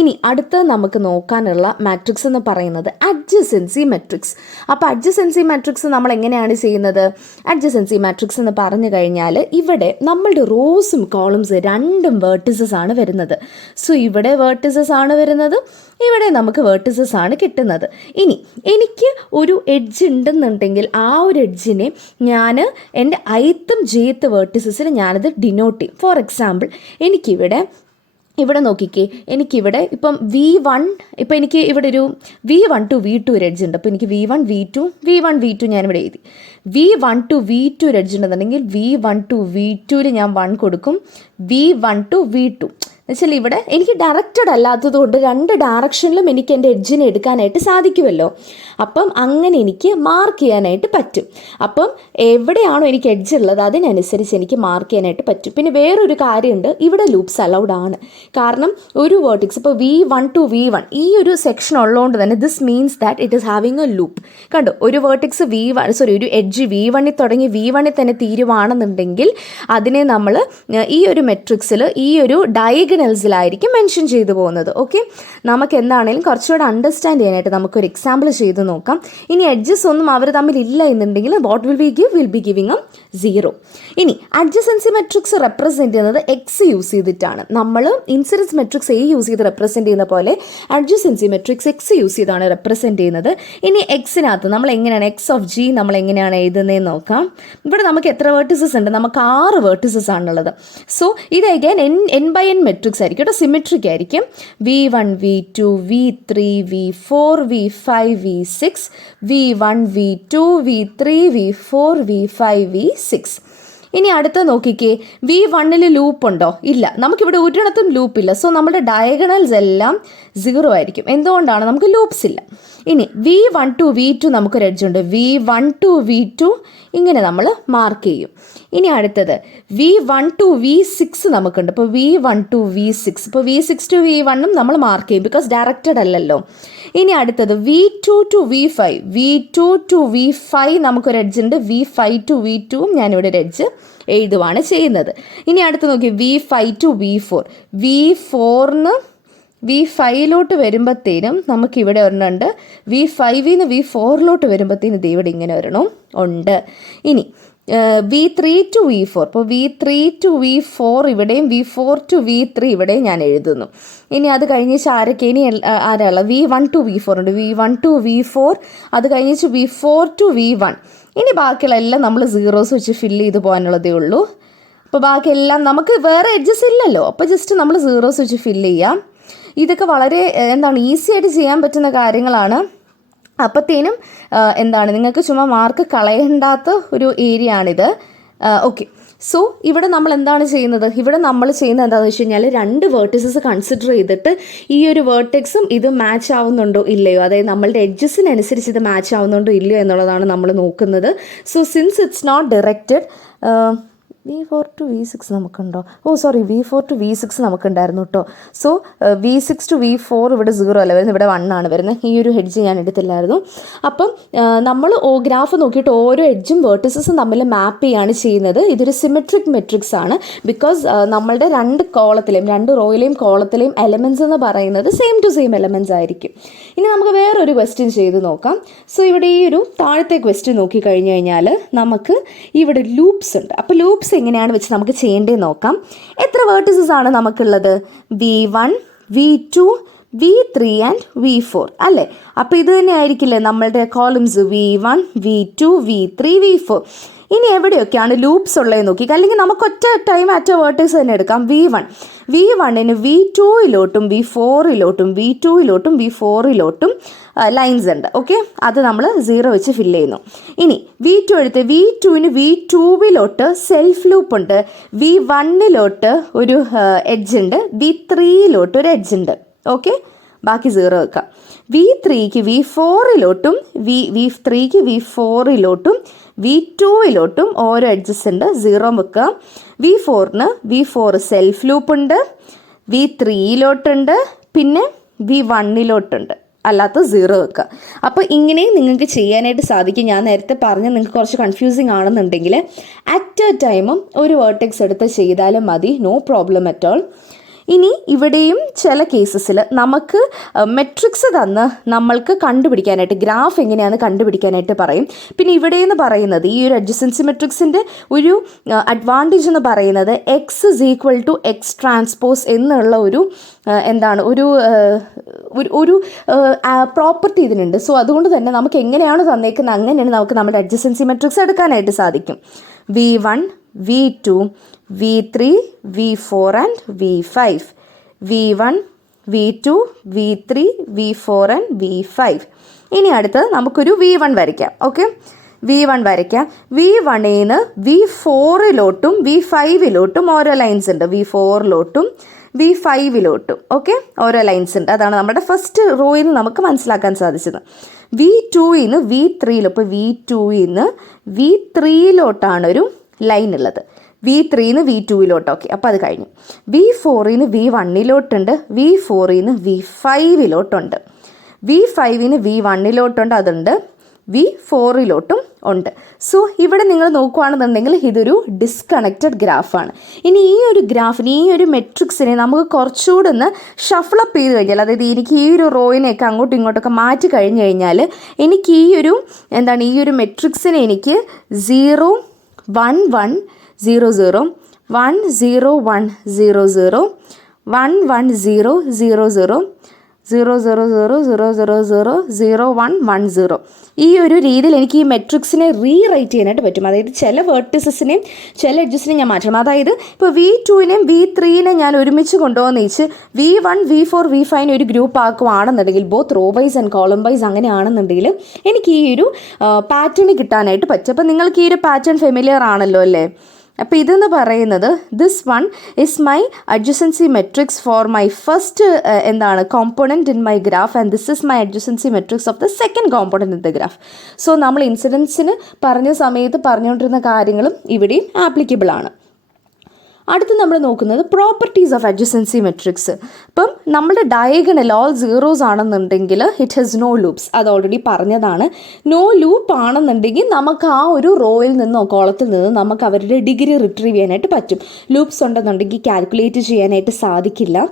ഇനി അടുത്ത നമുക്ക് നോക്കാനുള്ള മാട്രിക്സ് എന്ന് പറയുന്നത് അഡ്ജസൻസി മാട്രിക്സ്. അപ്പോൾ അഡ്ജസൻസി മാട്രിക്സ് നമ്മൾ എങ്ങനെയാണ് ചെയ്യുന്നത്? അഡ്ജസൻസി മാട്രിക്സ് എന്ന് പറഞ്ഞു കഴിഞ്ഞാൽ ഇവിടെ നമ്മളുടെ റോസും കോളംസ് രണ്ടും വേർട്ടിസസ് ആണ് വരുന്നത്. സോ ഇവിടെ വേർട്ടിസസ് ആണ് വരുന്നത്, ഇവിടെ നമുക്ക് വേർട്ടിസസ് ആണ് കിട്ടുന്നത്. ഇനി എനിക്ക് ഒരു എഡ്ജ് ഉണ്ടെന്നുണ്ടെങ്കിൽ ആ ഒരു എഡ്ജിനെ ഞാൻ എൻ്റെ ഐത്തും ജെയ്ത്ത് വേർട്ടിസസിൽ ഞാനത് ഡിനോട്ട് ചെയ്യും. ഫോർ എക്സാമ്പിൾ ഇവിടെ നോക്കിക്കേ, എനിക്കിവിടെ ഇപ്പം V1, ഇപ്പം എനിക്ക് ഇവിടെ ഒരു V1 to V2 ഒരു എഡ്ജ് ഉണ്ട്. അപ്പോൾ എനിക്ക് V1 V2 ഞാനിവിടെ എഴുതി. V1 to V2 ഒരു എഡ്ജ് ഉണ്ടെന്നുണ്ടെങ്കിൽ V1 to V2 ഞാൻ 1 കൊടുക്കും. V1 to V2 എന്നുവെച്ചാൽ ഇവിടെ എനിക്ക് ഡയറക്റ്റഡ് അല്ലാത്തത് കൊണ്ട് രണ്ട് ഡയറക്ഷനിലും എനിക്ക് എൻ്റെ എഡ്ജിനെ എടുക്കാനായിട്ട് സാധിക്കുമല്ലോ. അപ്പം അങ്ങനെ എനിക്ക് മാർക്ക് ചെയ്യാനായിട്ട് പറ്റും. അപ്പം എവിടെയാണോ എനിക്ക് എഡ്ജ് ഉള്ളത് അതിനനുസരിച്ച് എനിക്ക് മാർക്ക് ചെയ്യാനായിട്ട് പറ്റും. പിന്നെ വേറൊരു കാര്യമുണ്ട്, ഇവിടെ ലൂപ്സ് അലൗഡ് ആണ്. കാരണം ഒരു വേർട്ടിക്സ് ഇപ്പോൾ V1 to V1 ഈ ഒരു സെക്ഷൻ ഉള്ളതുകൊണ്ട് തന്നെ this means that it is having A loop. കണ്ടോ, ഒരു വേർട്ടിക്സ് ഒരു എഡ്ജ് V1 തുടങ്ങി V1 തന്നെ തീരുവാണെന്നുണ്ടെങ്കിൽ അതിനെ നമ്മൾ ഈ ഒരു മെട്രിക്സിൽ ഈ ഒരു ഡയഗണൽസിലായിരിക്കും മെൻഷൻ ചെയ്തു പോകുന്നത്. ഓക്കെ, നമുക്ക് എന്താണെങ്കിലും കുറച്ചുകൂടെ അണ്ടർസ്റ്റാൻഡ് ചെയ്യാനായിട്ട് നമുക്കൊരു എക്സാമ്പിൾ ചെയ്ത് നോക്കാം. ഇനി എഡ്ജസ് ഒന്നും അവർ തമ്മിൽ ഇല്ല എന്നുണ്ടെങ്കിൽ what will be giving A 0. ഇനി അഡ്ജസൻസി മെട്രിക്സ് റെപ്രസെൻറ്റ് ചെയ്യുന്നത് എക്സ് യൂസ് ചെയ്തിട്ടാണ്. നമ്മൾ ഇൻസിഡൻസ് മെട്രിക്സ് എ യൂസ് ചെയ്ത് റെപ്രസെൻറ്റ് ചെയ്യുന്ന പോലെ അഡ്ജസൻസി മെട്രിക്സ് എക്സ് യൂസ് ചെയ്താണ് റെപ്രസെൻറ്റ് ചെയ്യുന്നത്. ഇനി എക്സിനകത്ത് നമ്മൾ എങ്ങനെയാണ് എക്സ് ഓഫ് ജി നമ്മൾ എങ്ങനെയാണ് എഴുതുന്നതെന്ന് നോക്കാം. ഇവിടെ നമുക്ക് എത്ര വേർട്ടിസസ് ഉണ്ട്? നമുക്ക് 6 വേർട്ടിസസ് ആണുള്ളത്. സോ ഇത് again n by n matrix ആയിരിക്കും കേട്ടോ, സിമെട്രിക് ആയിരിക്കും. V1 V2 V3 V4 V5 V6 V1 V2 V3 V4 V5 V6. ഇനി അടുത്ത നോക്കിക്കേ, V1 ലൂപ്പ് ഉണ്ടോ? ഇല്ല, നമുക്കിവിടെ ഒരിടത്തും ലൂപ്പ് ഇല്ല. സോ നമ്മുടെ ഡയഗണൽസ് എല്ലാം 0 ആയിരിക്കും. എന്തുകൊണ്ടാണ്? നമുക്ക് ലൂപ്സ് ഇല്ല. ഇനി V1 to V2 നമുക്കൊരു എഡ്ജ് ഉണ്ട്. V1 to V2 ഇങ്ങനെ നമ്മൾ മാർക്ക് ചെയ്യും. ഇനി അടുത്തത് V1 to V6 നമുക്കുണ്ട്. ഇപ്പോൾ V1 to V6, ഇപ്പോൾ V6 to V1 നമ്മൾ മാർക്ക് ചെയ്യും, ബിക്കോസ് ഡയറക്റ്റഡ് അല്ലല്ലോ. ഇനി അടുത്തത് V2 to V5 നമുക്കൊരു എഡ്ജ് ഉണ്ട്. V5 to V2 ഞാനിവിടെ ഒരു എഡ്ജ് എഴുതുവാണ് ചെയ്യുന്നത്. ഇനി അടുത്ത് നോക്കി V5 to V4 V5 വരുമ്പോഴത്തേനും നമുക്കിവിടെ ഒരെണ്ണമുണ്ട്. V5 V4 വരുമ്പോഴത്തേനും ഇത് ഇവിടെ ഇങ്ങനെ ഒരെണ്ണം ഉണ്ട്. ഇനി V3 to V4, ഇപ്പോൾ V3 to V4 ഇവിടെയും V4 to V3 ഇവിടെയും ഞാൻ എഴുതുന്നു. ഇനി അത് കഴിഞ്ഞിട്ട് ആരൊക്കെ ഇനി ആരാള V1 to V4 ഉണ്ട്. V1 to V4 അത് കഴിഞ്ഞിട്ട് V4 to V1. ഇനി ബാക്കിയുള്ള എല്ലാം നമ്മൾ സീറോസ് വെച്ച് ഫില്ല് ചെയ്ത് പോകാനുള്ളതേ ഉള്ളൂ. അപ്പോൾ ബാക്കിയെല്ലാം നമുക്ക് വേറെ എഡ്ജസ് ഇല്ലല്ലോ, അപ്പോൾ ജസ്റ്റ് നമ്മൾ സീറോസ് വെച്ച് ഫില്ല് ചെയ്യാം. ഇതൊക്കെ വളരെ ഈസി ആയിട്ട് ചെയ്യാൻ പറ്റുന്ന കാര്യങ്ങളാണ്. അപ്പോഴത്തേനും നിങ്ങൾക്ക് ചുമ്മാ മാർക്ക് കളയണ്ടാത്ത ഒരു ഏരിയ ആണിത്. ഓക്കെ, സോ ഇവിടെ നമ്മൾ എന്താണ് ചെയ്യുന്നത്? ഇവിടെ നമ്മൾ ചെയ്യുന്നത് എന്താണെന്ന് വെച്ച് കഴിഞ്ഞാൽ 2 വേർട്ടിസസ് കൺസിഡർ ചെയ്തിട്ട് ഈ ഒരു വേർട്ടെക്സും ഇത് മാച്ച് ആവുന്നുണ്ടോ ഇല്ലയോ, അതായത് നമ്മളുടെ എഡ്ജസിനനുസരിച്ച് ഇത് മാച്ച് ആവുന്നുണ്ടോ ഇല്ലയോ എന്നുള്ളതാണ് നമ്മൾ നോക്കുന്നത്. So since it's not directed, V4 to V6 നമുക്കുണ്ടോ? V4 to V6 നമുക്കുണ്ടായിരുന്നു കേട്ടോ. സോ V6 to V4 ഇവിടെ 0 അല്ല വരുന്നത്, ഇവിടെ 1 ആണ് വരുന്നത്. ഈ ഒരു എഡ്ജ് ഞാൻ എടുത്തില്ലായിരുന്നു. അപ്പം നമ്മൾ ഗ്രാഫ് നോക്കിയിട്ട് ഓരോ എഡ്ജും വേർട്ടിസസും തമ്മിൽ മാപ്പ് ചെയ്യാണ് ചെയ്യുന്നത്. ഇതൊരു സിമെട്രിക് മെട്രിക്സ് ആണ്, ബിക്കോസ് നമ്മളുടെ 2 റോയിലെയും കോളത്തിലെയും എലമെൻറ്റ്സ് എന്ന് പറയുന്നത് സെയിം ടു സെയിം എലമെൻറ്റ്സ് ആയിരിക്കും. ഇനി നമുക്ക് വേറൊരു ക്വസ്റ്റ്യൻ ചെയ്ത് നോക്കാം. സോ ഇവിടെ ഈ ഒരു താഴത്തെ ക്വസ്റ്റ്യൻ നോക്കിക്കഴിഞ്ഞ് കഴിഞ്ഞാൽ നമുക്ക് ഇവിടെ ലൂപ്സ് ഉണ്ട്. അപ്പോൾ ലൂപ്സ് എങ്ങനെയാണ് വെച്ച് നമുക്ക് ചെയ്യേണ്ടത് നോക്കാം. എത്ര വേർട്ടിസസ് ആണ് നമുക്കുള്ളത്? V1 V2 V3 and V4 അല്ലേ? അപ്പോൾ ഇത് തന്നെ ആയിരിക്കില്ലേ നമ്മളുടെ columns V1 V2 V3 V4. ഇനി എവിടെയൊക്കെയാണ് ലൂപ്സ് ഉള്ളത് നോക്കി, അല്ലെങ്കിൽ നമുക്ക് ഒറ്റ ടൈം അറ്റ വേർട്ടേഴ്സ് തന്നെ എടുക്കാം. V1 V2 V4 V4 lines ഉണ്ട്. ഓക്കെ, അത് നമ്മൾ 0 വെച്ച് ഫില്ല് ചെയ്യുന്നു. ഇനി V2 എടുത്ത് V2 സെൽഫ് ലൂപ്പ് ഉണ്ട്. V1 ഒരു എഡ്ജ് ഉണ്ട്. V3 ഒരു എഡ്ജ് ഉണ്ട്. ഓക്കെ, ബാക്കി 0 വെക്കാം. V3 V4 V2 ഓരോ എഡ്ജസ് ഉണ്ട്, 0 വെക്കുക. V4 സെൽഫ് ലൂപ്പ് ഉണ്ട്. V3 ഉണ്ട്, പിന്നെ V1 ഉണ്ട്, അല്ലാത്ത 0 വെക്കുക. അപ്പോൾ ഇങ്ങനെയും നിങ്ങൾക്ക് ചെയ്യാനായിട്ട് സാധിക്കും. ഞാൻ നേരത്തെ പറഞ്ഞ് നിങ്ങൾക്ക് കുറച്ച് കൺഫ്യൂസിങ് ആണെന്നുണ്ടെങ്കിൽ അറ്റ് എ ടൈമും ഒരു വേർട്ടെക്സ് എടുത്ത് ചെയ്താലും മതി, നോ പ്രോബ്ലം അറ്റ് ഓൾ. ഇനി ഇവിടെയും ചില കേസസിൽ നമുക്ക് മെട്രിക്സ് തന്ന് നമ്മൾക്ക് കണ്ടുപിടിക്കാനായിട്ട് ഗ്രാഫ് എങ്ങനെയാണെന്ന് കണ്ടുപിടിക്കാനായിട്ട് പറയും. പിന്നെ ഇവിടെ എന്ന് പറയുന്നത് ഈ ഒരു അഡ്ജസൻസി മെട്രിക്സിൻ്റെ ഒരു അഡ്വാൻറ്റേജ് എന്ന് പറയുന്നത് X is equal to X transpose എന്നുള്ള ഒരു എന്താണ് ഒരു പ്രോപ്പർട്ടി ഇതിനുണ്ട്. സോ അതുകൊണ്ട് തന്നെ നമുക്ക് എങ്ങനെയാണ് തന്നേക്കുന്നത് അങ്ങനെയാണ് നമുക്ക് നമ്മുടെ അഡ്ജസൻസി മെട്രിക്സ് എടുക്കാനായിട്ട് സാധിക്കും. V1, V2, V3, V4 and V5. V1, V2, V3, V4 and V5. ഇനി അടുത്തത് നമുക്കൊരു V1 വരയ്ക്കാം. ഓക്കെ, V1 വരയ്ക്കാം. V1ന് V4ലോട്ടും V5ലോട്ടും ഓരോ ലൈൻസ് ഉണ്ട്. V4ലോട്ടും V5ലോട്ടും ഓക്കെ ഓരോ ലൈൻസ് ഉണ്ട്. അതാണ് നമ്മുടെ ഫസ്റ്റ് റോയിൽ നമുക്ക് മനസ്സിലാക്കാൻ സാധിച്ചത്. V2ന് V3 ഇപ്പോൾ V2ന് V3ലോട്ടാണ് ഒരു ലൈൻ ഉള്ളത്. V3ന് V2ലോട്ട്. ഓക്കെ, അപ്പോൾ അത് കഴിഞ്ഞു. V4ന് V1ലോട്ടുണ്ട്, V4ന് V5ലോട്ടുണ്ട്, V5ന് V1ലോട്ടുണ്ട്, അതുണ്ട്, V4ലോട്ടും ഉണ്ട്. സോ ഇവിടെ നിങ്ങൾ നോക്കുകയാണെന്നുണ്ടെങ്കിൽ ഇതൊരു ഡിസ്കണക്റ്റഡ് ഗ്രാഫാണ്. ഇനി ഈ ഒരു ഗ്രാഫിന് ഈ ഒരു മെട്രിക്സിനെ നമുക്ക് കുറച്ചുകൂടെ ഒന്ന് ഷഫിളപ്പ് ചെയ്ത് കഴിഞ്ഞാൽ, അതായത് എനിക്ക് ഈ ഒരു റോയിനെയൊക്കെ അങ്ങോട്ടും ഇങ്ങോട്ടൊക്കെ മാറ്റി കഴിഞ്ഞ് കഴിഞ്ഞാൽ എനിക്ക് ഈ ഒരു ഈ ഒരു മെട്രിക്സിനെ എനിക്ക് 0 1 1 0 0 1 0 1 0 0 1 1 0 0 0 0 0 0 0 0 0 0 1 1 0 ഈ ഒരു രീതിയിൽ എനിക്ക് ഈ മെട്രിക്സിനെ റീറൈറ്റ് ചെയ്യാനായിട്ട് പറ്റും. അതായത് ചില വേർട്ടിസസിനെയും ചില എഡ്ജസിനെയും ഞാൻ മാറ്റണം. അതായത് ഇപ്പോൾ V2നെയും V3നെയും ഞാൻ ഒരുമിച്ച് കൊണ്ടുപോകുന്ന വെച്ച് V1 V4 V5നെ ഒരു ഗ്രൂപ്പ് ആക്കുവാണെന്നുണ്ടെങ്കിൽ both row wise and column wise അങ്ങനെയാണെന്നുണ്ടെങ്കിൽ എനിക്ക് ഈ ഒരു പാറ്റേൺ കിട്ടാനായിട്ട് പറ്റും. അപ്പോൾ നിങ്ങൾക്ക് ഈ ഒരു പാറ്റേൺ ഫെമിലിയർ ആണല്ലോ അല്ലേ? അപ്പോൾ ഇതെന്ന് പറയുന്നത് this one is my adjacency matrix for my first component in my graph and this is my adjacency matrix of the second component in the graph. So നമ്മൾ ഇൻസിഡൻസിന് പറഞ്ഞ സമയത്ത് പറഞ്ഞുകൊണ്ടിരുന്ന കാര്യങ്ങളും ഇവിടെയും ആപ്ലിക്കബിൾ ആണ്. അടുത്ത് നമ്മൾ നോക്കുന്നത് പ്രോപ്പർട്ടീസ് ഓഫ് അഡ്ജസൻസി മെട്രിക്സ്. ഇപ്പം നമ്മുടെ ഡയഗണൽ ഓൾ സീറോസ് ആണെന്നുണ്ടെങ്കിൽ ഇറ്റ് ഹാസ് നോ ലൂപ്സ്. അത് ഓൾറെഡി പറഞ്ഞതാണ്. നോ ലൂപ്പ് ആണെന്നുണ്ടെങ്കിൽ നമുക്ക് ആ ഒരു റോയിൽ നിന്നോ കോളത്തിൽ നിന്നോ നമുക്ക് അവരുടെ ഡിഗ്രി റിട്രീവ് ചെയ്യാനായിട്ട് പറ്റും. ലൂപ്സ് ഉണ്ടെന്നുണ്ടെങ്കിൽ കാൽക്കുലേറ്റ് ചെയ്യാനായിട്ട് സാധിക്കില്ല.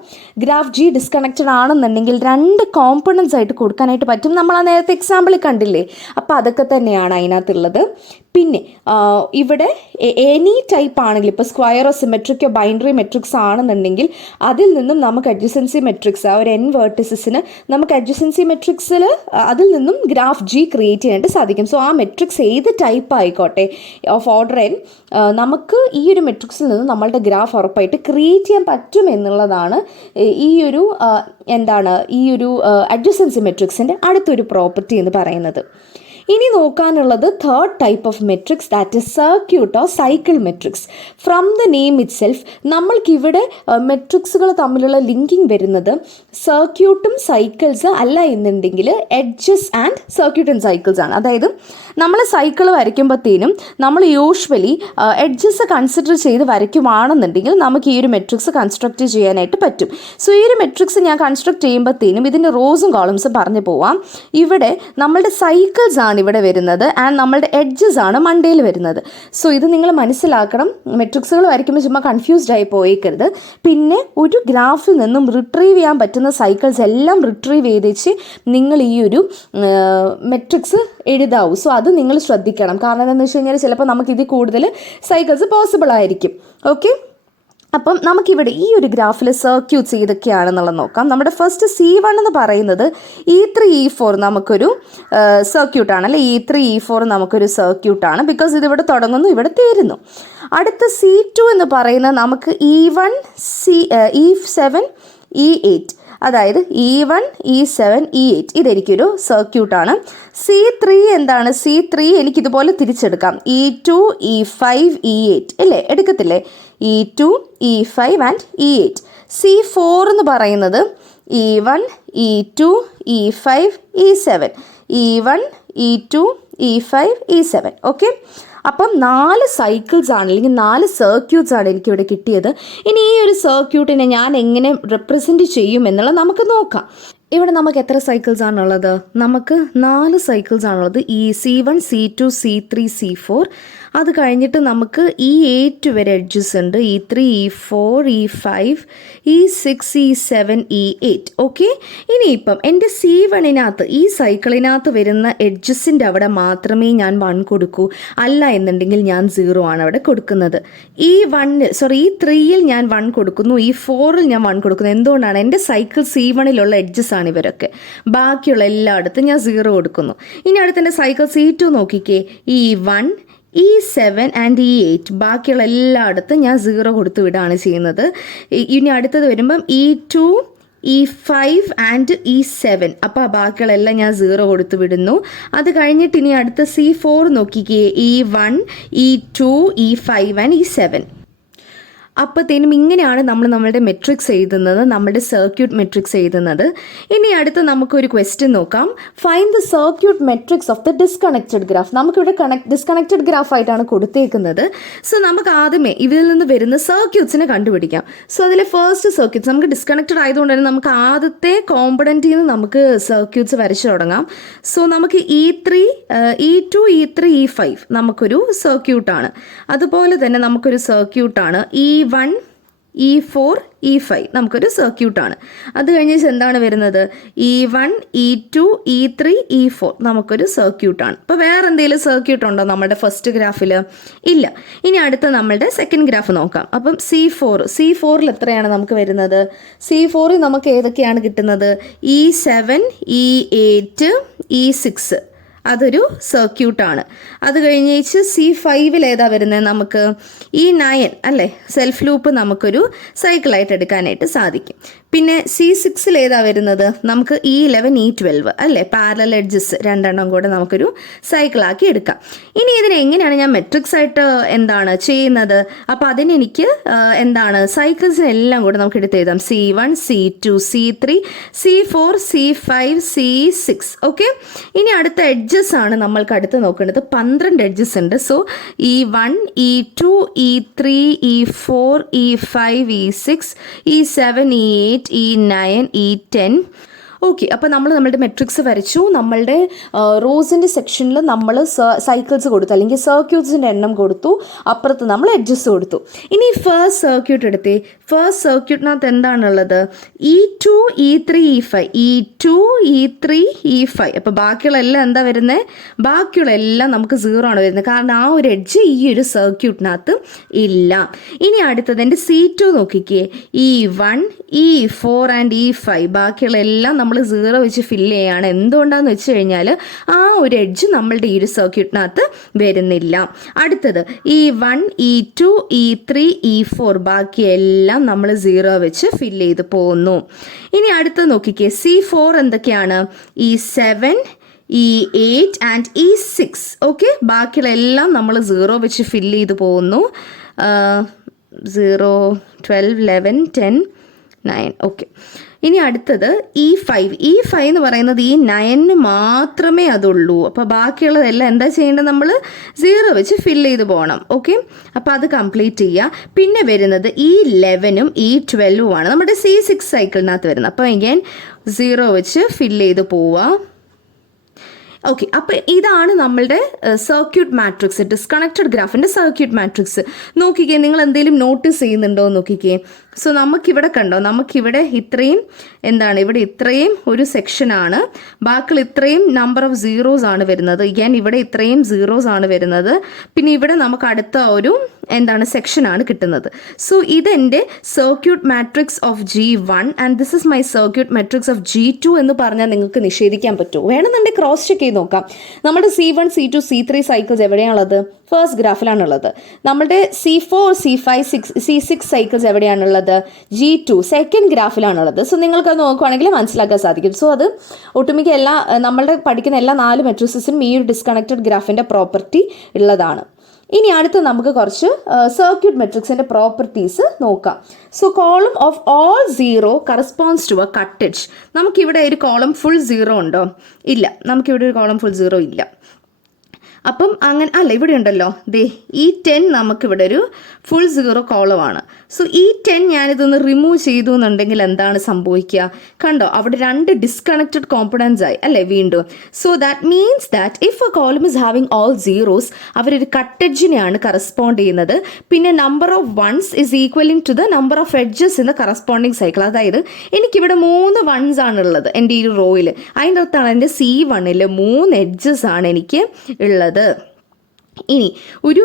ഗ്രാഫ് G ഡിസ്കണക്റ്റഡ് ആണെന്നുണ്ടെങ്കിൽ 2 കോമ്പണൻസ് ആയിട്ട് കൊടുക്കാനായിട്ട് പറ്റും. നമ്മൾ ആ നേരത്തെ എക്സാമ്പിളിൽ കണ്ടില്ലേ? അപ്പോൾ അതൊക്കെ തന്നെയാണ് അതിനകത്തുള്ളത്. പിന്നെ ഇവിടെ എനി ടൈപ്പ് ആണെങ്കിൽ ഇപ്പോൾ സ്ക്വയറോ സിമെട്രിക്കോ ബൈനറി മെട്രിക്സ് ആണെന്നുണ്ടെങ്കിൽ അതിൽ നിന്നും നമുക്ക് അഡ്ജസൻസി മെട്രിക്സ് ആ ഒരു n വേർട്ടിസസിന് നമുക്ക് അഡ്ജസൻസി മെട്രിക്സിൽ അതിൽ നിന്നും ഗ്രാഫ് G ക്രിയേറ്റ് ചെയ്യാനായിട്ട് സാധിക്കും. സോ ആ മെട്രിക്സ് ഏത് ടൈപ്പ് ആയിക്കോട്ടെ ഓഫ് ഓർഡർ n നമുക്ക് ഈ ഒരു മെട്രിക്സിൽ നിന്ന് നമ്മളുടെ ഗ്രാഫ് ഉറപ്പായിട്ട് ക്രിയേറ്റ് ചെയ്യാൻ പറ്റും എന്നുള്ളതാണ് ഈ ഒരു ഈ ഒരു അഡ്ജസൻസി മെട്രിക്സിൻ്റെ അടുത്തൊരു പ്രോപ്പർട്ടി എന്ന് പറയുന്നത്. ഇനി നോക്കാനുള്ളത് third type of matrix, that is circuit or cycle matrix. From the name itself നമ്മൾക്കിവിടെ മെട്രിക്സുകൾ തമ്മിലുള്ള ലിങ്കിങ് വരുന്നത് സർക്യൂട്ടും സൈക്കിൾസ് അല്ല എന്നുണ്ടെങ്കിൽ edges and circuit and cycles ആണ്. അതായത് നമ്മൾ സൈക്കിൾ വരയ്ക്കുമ്പോഴത്തേനും നമ്മൾ യൂഷ്വലി എഡ്ജസ് കൺസിഡർ ചെയ്ത് വരയ്ക്കുവാണെന്നുണ്ടെങ്കിൽ നമുക്ക് ഈ ഒരു മെട്രിക്സ് കൺസ്ട്രക്റ്റ് ചെയ്യാനായിട്ട് പറ്റും. സോ ഈ ഒരു മെട്രിക്സ് ഞാൻ കൺസ്ട്രക്ട് ചെയ്യുമ്പോഴത്തേനും ഇതിൻ്റെ റോസും കോളംസും പറഞ്ഞു പോവാം. ഇവിടെ നമ്മളുടെ സൈക്കിൾസ് ആണ് ഇവിടെ വരുന്നത് ആൻഡ് നമ്മളുടെ എഡ്ജസ് ആണ് മണ്ടയിൽ വരുന്നത്. സോ ഇത് നിങ്ങൾ മനസ്സിലാക്കണം. മെട്രിക്സുകൾ വരയ്ക്കുമ്പോൾ ചുമ്മാ കൺഫ്യൂസ്ഡ് ആയി പോയേക്കരുത്. പിന്നെ ഒരു ഗ്രാഫിൽ നിന്നും റിട്രീവ് ചെയ്യാൻ പറ്റുന്ന സൈക്കിൾസ് എല്ലാം റിട്രീവ് ചെയ്തേച്ച് നിങ്ങൾ ഈ ഒരു മെട്രിക്സ് എഴുതാവൂ. സോ അത് നിങ്ങൾ ശ്രദ്ധിക്കണം. കാരണം എന്താണെന്ന് വെച്ച് കഴിഞ്ഞാൽ ചിലപ്പോൾ നമുക്കിതിൽ കൂടുതൽ സൈക്കിൾസ് പോസിബിൾ ആയിരിക്കും. ഓക്കെ, അപ്പം നമുക്കിവിടെ ഈ ഒരു ഗ്രാഫിൽ സർക്യൂട്ട്സ് ഏതൊക്കെയാണെന്നുള്ളത് നോക്കാം. നമ്മുടെ ഫസ്റ്റ് C1 എന്ന് പറയുന്നത് E3 E4 നമുക്കൊരു സർക്യൂട്ടാണ് അല്ലേ? E3 E4 നമുക്കൊരു സർക്യൂട്ടാണ്. ബിക്കോസ് ഇതിവിടെ തുടങ്ങുന്നു, ഇവിടെ തീരുന്നു. അടുത്ത C2 എന്ന് പറയുന്നത് നമുക്ക് E1 E7 E8, അതായത് E1 E7 E8 ഇതെനിക്കൊരു സർക്യൂട്ടാണ്. C3 എന്താണ്? C3 എനിക്കിതുപോലെ തിരിച്ചെടുക്കാം. E2 E5 E8 അല്ലേ? എടുക്കത്തില്ലേ? E2 E5 and E8. C4 എന്ന് പറയുന്നത് E1 E2 E5 E7, E1 E2 E5 E7. Okay, അപ്പം 4 സൈക്കിൾസ് ആണ് അല്ലെങ്കിൽ 4 സർക്യൂട്ട്സ് ആണ് എനിക്കിവിടെ കിട്ടിയത്. ഇനി ഈ ഒരു സർക്യൂട്ടിനെ ഞാൻ എങ്ങനെ റെപ്രസെൻറ്റ് ചെയ്യും എന്നുള്ളത് നമുക്ക് നോക്കാം. ഇവിടെ നമുക്ക് എത്ര സൈക്കിൾസ് ആണുള്ളത്? നമുക്ക് 4 സൈക്കിൾസ് ആണുള്ളത്. ഈ C1 C2 C3 C4. അത് കഴിഞ്ഞിട്ട് നമുക്ക് E8 വരെ എഡ്ജസ് ഉണ്ട്, E3, E4, E5, E6, E7, E8. Okay, ഇനിയിപ്പം എൻ്റെ C1-നകത്ത് ഈ സൈക്കിളിനകത്ത് വരുന്ന എഡ്ജസിൻ്റെ അവിടെ മാത്രമേ ഞാൻ 1 കൊടുക്കൂ, അല്ല എന്നുണ്ടെങ്കിൽ ഞാൻ 0 ആണ് അവിടെ കൊടുക്കുന്നത്. E3-യിൽ ഞാൻ 1 കൊടുക്കുന്നു, E4-ൽ ഞാൻ 1 കൊടുക്കുന്നു. എന്തുകൊണ്ടാണ്? എൻ്റെ സൈക്കിൾ C1-ലുള്ള എഡ്ജസ് ആണ് ഇവരൊക്കെ. ബാക്കിയുള്ള എല്ലായിടത്തും ഞാൻ 0 കൊടുക്കുന്നു. ഇനി അടുത്ത എൻ്റെ സൈക്കിൾ C2 നോക്കിക്കേ, E1, E7 ആൻഡ് E8 ബാക്കിയുള്ള എല്ലായിടത്തും ഞാൻ 0 കൊടുത്ത് വിടുകയാണ് ചെയ്യുന്നത്. ഇനി അടുത്തത് വരുമ്പം E2, E5 ആൻഡ് E7, അപ്പോൾ ബാക്കിയുള്ളെല്ലാം ഞാൻ 0 കൊടുത്ത് വിടുന്നു. അത് കഴിഞ്ഞിട്ട് ഇനി അടുത്ത C4 നോക്കിക്കേ, E1, E2, E5 and E7. അപ്പോഴത്തേനും ഇങ്ങനെയാണ് നമ്മൾ നമ്മളുടെ മെട്രിക്സ് എഴുതുന്നത്, നമ്മുടെ സർക്യൂട്ട് മെട്രിക്സ് എഴുതുന്നത്. ഇനി അടുത്ത് നമുക്കൊരു ക്വസ്റ്റ്യൻ നോക്കാം. Find the circuit matrix of the disconnected graph. നമുക്കിവിടെ ഡിസ്കണക്റ്റഡ് ഗ്രാഫ് ആയിട്ടാണ് കൊടുത്തേക്കുന്നത്. സോ നമുക്ക് ആദ്യമേ ഇതിൽ നിന്ന് വരുന്ന സർക്യൂട്ട്സിനെ കണ്ടുപിടിക്കാം. സോ അതിലെ ഫസ്റ്റ് സർക്യൂട്ട്സ് നമുക്ക് ഡിസ്കണക്റ്റഡ് ആയതുകൊണ്ട് തന്നെ നമുക്ക് ആദ്യത്തെ കോമ്പണൻറ്റിൽ നിന്ന് നമുക്ക് സർക്യൂട്ട്സ് വരച്ചു തുടങ്ങാം. സോ നമുക്ക് E2, E3, E5 നമുക്കൊരു സർക്യൂട്ടാണ്. അതുപോലെ തന്നെ നമുക്കൊരു സർക്യൂട്ടാണ് E1, E4, E5 നമുക്കൊരു സർക്യൂട്ടാണ്. അത് കഴിഞ്ഞ് എന്താണ് വരുന്നത്? E1, E2, E3, E4 നമുക്കൊരു സർക്യൂട്ടാണ്. ഇപ്പോൾ വേറെ എന്തെങ്കിലും സർക്യൂട്ട് ഉണ്ടോ നമ്മുടെ ഫസ്റ്റ് ഗ്രാഫിൽ? ഇല്ല. ഇനി അടുത്ത നമ്മളുടെ സെക്കൻഡ് ഗ്രാഫ് നോക്കാം. അപ്പം C4ൽ എത്രയാണ് നമുക്ക് വരുന്നത്? C4ൽ നമുക്ക് ഏതൊക്കെയാണ് കിട്ടുന്നത്? E7, E8, E6 അതൊരു സർക്യൂട്ടാണ്. അത് കഴിഞ്ഞേച്ച് C5ൽ ഏതാ വരുന്നത്? നമുക്ക് E9 അല്ലേ, സെൽഫ് ലൂപ്പ് നമുക്കൊരു സൈക്കിളായിട്ട് എടുക്കാനായിട്ട് സാധിക്കും. പിന്നെ C6ൽ ഏതാ വരുന്നത്? നമുക്ക് E11, E12 അല്ലേ, പാരലൽ എഡ്ജസ് രണ്ടെണ്ണം കൂടെ നമുക്കൊരു സൈക്കിളാക്കി എടുക്കാം. ഇനി ഇതിനെ എങ്ങനെയാണ് ഞാൻ മെട്രിക്സ് ആയിട്ട് ചെയ്യുന്നത്? അപ്പോൾ അതിനെനിക്ക് സൈക്കിൾസിനെല്ലാം കൂടെ നമുക്ക് എടുത്ത് എഴുതാം. C1, C2, C3, C4, C5, C6. Okay, ഇനി അടുത്ത എഡ്ജസ് ആണ് നമ്മൾക്ക് അടുത്ത് നോക്കേണ്ടത്. 12 എഡ്ജസ് ഉണ്ട്. So E1, E2, E3, E4, E5, E6, E7, E8, E9, E10. Okay, അപ്പോൾ നമ്മൾ നമ്മളുടെ മെട്രിക്സ് വരച്ചു. നമ്മളുടെ റോസിൻ്റെ സെക്ഷനിൽ നമ്മൾ സൈക്കിൾസ് കൊടുത്തു, അല്ലെങ്കിൽ സർക്യൂട്ട്സിൻ്റെ എണ്ണം കൊടുത്തു. അപ്പുറത്ത് നമ്മൾ എഡ്ജസ് കൊടുത്തു. ഇനി ഫസ്റ്റ് സർക്യൂട്ട് എടുത്തേ. ഫസ്റ്റ് സർക്യൂട്ടിനകത്ത് എന്താണുള്ളത്? E2, E3, E5. E2, E3, E5. അപ്പോൾ ബാക്കിയുള്ള എല്ലാം എന്താ വരുന്നത്? ബാക്കിയുള്ള എല്ലാം നമുക്ക് 0 ആണ് വരുന്നത്, കാരണം ആ ഒരു എഡ്ജ് ഈ ഒരു സർക്യൂട്ടിനകത്ത് ഇല്ല. ഇനി അടുത്തത് എൻ്റെ C2 നോക്കിക്കേ. E1, E4 ആൻഡ് E5 ബാക്കിയുള്ള എല്ലാം നമ്മൾ 0 വെച്ച് ഫില്ല് ചെയ്യുകയാണ്. എന്തുകൊണ്ടാന്ന് വെച്ച് കഴിഞ്ഞാൽ ആ ഒരു എഡ്ജ് നമ്മളുടെ ഈ ഒരു സർക്യൂട്ടിനകത്ത് വരുന്നില്ല. അടുത്തത് E1, E2, E3, E4 ബാക്കിയെല്ലാം നമ്മൾ 0 വെച്ച് ഫില്ല് ചെയ്ത് പോകുന്നു. ഇനി അടുത്തത് നോക്കിക്കേ. C4 എന്തൊക്കെയാണ്? E7, E8 and E6. Okay, ബാക്കിയുള്ള എല്ലാം നമ്മൾ 0 വെച്ച് ഫില്ല് ചെയ്ത് പോകുന്നു. 0, 12, 11, 10, 9. ഓക്കെ, ഇനി അടുത്തത് E5 എന്ന് പറയുന്നത് E9 മാത്രമേ അതുള്ളൂ. അപ്പോൾ ബാക്കിയുള്ളതെല്ലാം എന്താ ചെയ്യേണ്ടത്? നമ്മൾ 0 വെച്ച് ഫില്ല് ചെയ്ത് പോകണം. ഓക്കെ, അപ്പോൾ അത് കംപ്ലീറ്റ് ചെയ്യുക. പിന്നെ വരുന്നത് E11ഉം E12ഉം ആണ് നമ്മുടെ C6 സൈക്കിളിനകത്ത് വരുന്നത്. അപ്പോൾ again 0 വെച്ച് ഫില്ല് ചെയ്ത് പോവുക. ഓക്കെ, അപ്പോൾ ഇതാണ് നമ്മളുടെ സർക്യൂട്ട് മാട്രിക്സ്, ഡിസ്കണക്റ്റഡ് ഗ്രാഫിൻ്റെ സർക്യൂട്ട് മാട്രിക്സ്. നോക്കിക്കേ, നിങ്ങൾ എന്തെങ്കിലും നോട്ടീസ് ചെയ്യുന്നുണ്ടോ നോക്കിക്കേ. സോ നമുക്കിവിടെ കണ്ടോ, നമുക്കിവിടെ ഇത്രയും ഇവിടെ ഇത്രയും ഒരു സെക്ഷനാണ്, ബാക്കിയുള്ള ഇത്രയും നമ്പർ ഓഫ് സീറോസ് ആണ് വരുന്നത്. ഇവിടെ ഇത്രയും സീറോസ് ആണ് വരുന്നത്. പിന്നെ ഇവിടെ നമുക്ക് അടുത്ത ഒരു സെക്ഷനാണ് കിട്ടുന്നത്. സോ ഇതെൻ്റെ circuit matrix of G1 and this is my circuit matrix of G2 എന്ന് പറഞ്ഞാൽ നിങ്ങൾക്ക് നിഷേധിക്കാൻ പറ്റുമോ? വേണമെന്നുണ്ടെങ്കിൽ ക്രോസ് ചെക്ക് ചെയ്ത് നോക്കാം. നമ്മുടെ C1, C2, C3 cycles എവിടെയാണുള്ളത്? First ഗ്രാഫിലാണുള്ളത്. നമ്മുടെ C4, C5, C6 സൈക്കിൾസ് എവിടെയാണുള്ളത്? G2 സെക്കൻഡ് ഗ്രാഫിലാണുള്ളത്. സോ നിങ്ങൾക്കത് നോക്കുവാണെങ്കിൽ മനസ്സിലാക്കാൻ സാധിക്കും. സോ അത് ഒട്ടുമിക്ക നമ്മളുടെ പഠിക്കുന്ന എല്ലാ 4 മെട്രിക്സിനും ഈ ഒരു ഡിസ്കണക്റ്റഡ് ഗ്രാഫിൻ്റെ പ്രോപ്പർട്ടി ഉള്ളതാണ്. ഇനി അടുത്ത് നമുക്ക് കുറച്ച് സർക്യൂട്ട് മെട്രിക്സിൻ്റെ പ്രോപ്പർട്ടീസ് നോക്കാം. So column of all 0 corresponds to a cut edge. നമുക്കിവിടെ ഒരു കോളം ഫുൾ 0 ഉണ്ടോ? ഇല്ല, നമുക്കിവിടെ ഒരു കോളം ഫുൾ 0 ഇല്ല. അപ്പം അങ്ങനെ അല്ല, ഇവിടെ ഉണ്ടല്ലോ ഈ 10 നമുക്കിവിടെ ഒരു ഫുൾ 0 കോളമാണ്. സോ ഈ 10 ഞാനിതൊന്ന് റിമൂവ് ചെയ്തു എന്നുണ്ടെങ്കിൽ എന്താണ് സംഭവിക്കുക? കണ്ടോ, അവിടെ 2 ഡിസ്കണക്റ്റഡ് കോമ്പണൻസ് ആയി അല്ലേ വീണ്ടും. So that means that if a column is having all zeros, അവരൊരു കട്ടെഡ്ജിനെയാണ് കറസ്പോണ്ട് ചെയ്യുന്നത്. പിന്നെ number of ones is equalling to the number of edges in the corresponding cycle. അതായത് എനിക്കിവിടെ 3 വൺസ് ആണുള്ളത് എൻ്റെ ഈ റോയിൽ. അതിൻ്റെ അകത്താണ് എൻ്റെ C1 3 എഡ്ജസ് ആണ് എനിക്ക് ഉള്ളത്. ഇനി ഒരു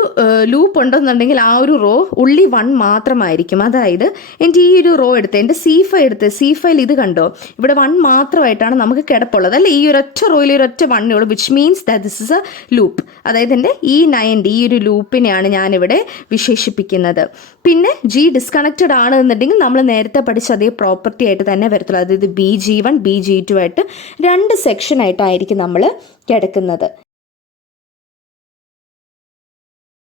ലൂപ്പ് ഉണ്ടെന്നുണ്ടെങ്കിൽ ആ ഒരു റോ ഉള്ളി 1 മാത്രമായിരിക്കും. അതായത് എൻ്റെ ഈ ഒരു റോ എടുത്ത് എൻ്റെ C5 ഇത് കണ്ടോ, ഇവിടെ 1 മാത്രമായിട്ടാണ് നമുക്ക് കിടപ്പുള്ളത് അല്ലേ. ഈ ഒരൊറ്റ റോയിൽ ഒരൊറ്റ 1 ഉള്ളൂ, which means that this is A loop. അതായത് എൻ്റെ ഈ 90 ഈ ഒരു ലൂപ്പിനെയാണ് ഞാനിവിടെ വിശേഷിപ്പിക്കുന്നത്. പിന്നെ G ഡിസ്കണക്റ്റഡ് ആണ് എന്നുണ്ടെങ്കിൽ നമ്മൾ നേരത്തെ പഠിച്ച അതേ പ്രോപ്പർട്ടി ആയിട്ട് തന്നെ വരത്തുള്ളൂ. അതായത് BG1 BG2 ആയിട്ട് 2 സെക്ഷനായിട്ടായിരിക്കും നമ്മൾ കിടക്കുന്നത്.